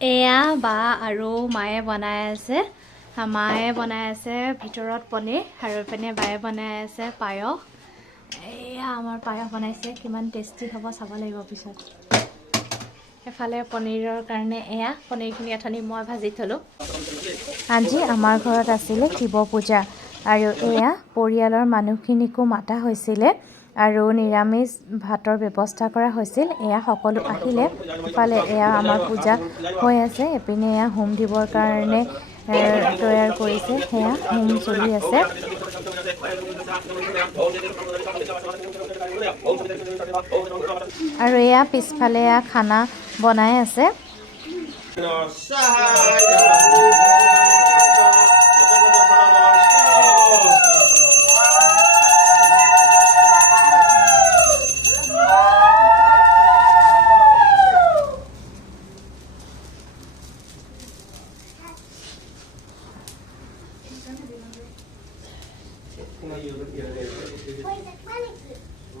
এয়া বা আৰু মায়ে বনাই আছে। মায়ে বনাই আছে ভিতৰত পনীৰ আৰু এইপিনে বায়ে বনাই আছে পায়স। এয়া আমাৰ পায়স বনাইছে, কিমান টেষ্টি হ'ব চাব লাগিব পিছত। এফালে পনীৰৰ কাৰণে এয়া পনীৰখিনি অথনি মই ভাজি থলোঁ। আজি আমাৰ ঘৰত আছিলে শিৱ পূজা আৰু এয়া পৰিয়ালৰ মানুহখিনিকো মাতা হৈছিলে আৰু নিৰামিষ ভাতৰ ব্যৱস্থা কৰা হৈছিল। এয়া সকলো আহিলে। ইফালে এয়া আমাৰ পূজা হৈ আছে, এপিনে এয়া হোম দিবৰ কাৰণে তৈয়াৰ কৰিছে, সেয়া হোম চলি আছে। আৰু এয়া পিছফালে এয়া খানা বনাই আছে।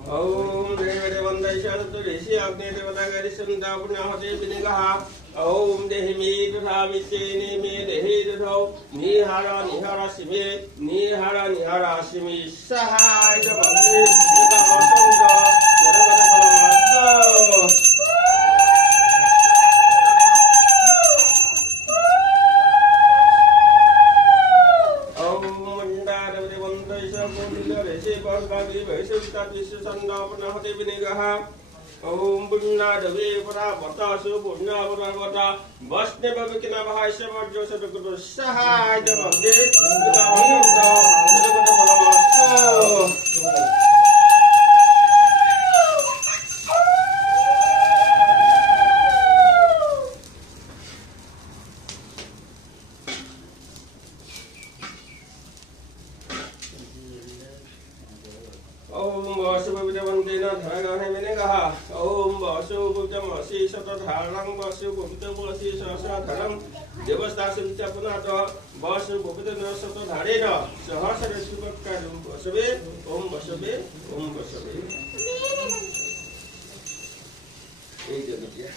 Om Devi Vandai Sharatu Rishi Agni Devata Garisanda Punahati Vinigaha Om Dehimi Tuthamiti Nimi Dehi Tutho Nihara Nihara Simi Nihara Nihara Simi Sahai Jamati Jika Masanda Naragata Paramasta Om Bunna Devi Para Bata Su Bunna Para Bata Vasne Babikina Bahasya Marjo Sadakuru Sahai Jamangde Jamangda Jagata Paramasta Om Vasu Bhavitavandena Dharagane Vinegaha Om Vasu Bhavitavasi Satadharang Vasu Bhavitavasi Sasadharam Devastasim Chapanata Vasu Bhavitavana Satadharena Sahasara Shubhakaram Vasave Om Vasave Om Vasave Ei Janatya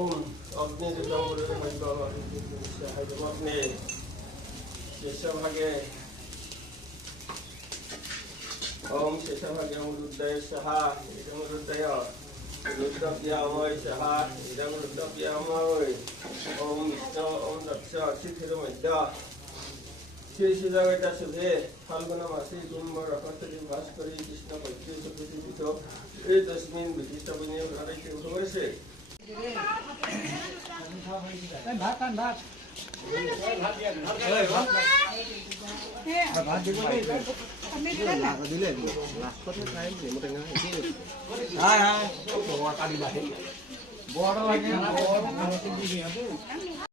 Om Agni Devamuru Mandala Sahajamagni Sesavage Om Sesavage Amruddaya Saha Idamruddaya Ruddapyamay Saha Idamruddapyamay Om Vishnu Om Daksha Chithiramadya Shri Siddhagata Subhe Phalguna Masi Kumbha Rakatari Bhaskari Krishna Bhakti Sabhiti Vito Etasmin Vijita Vinaya Bharati Bhavase ভাত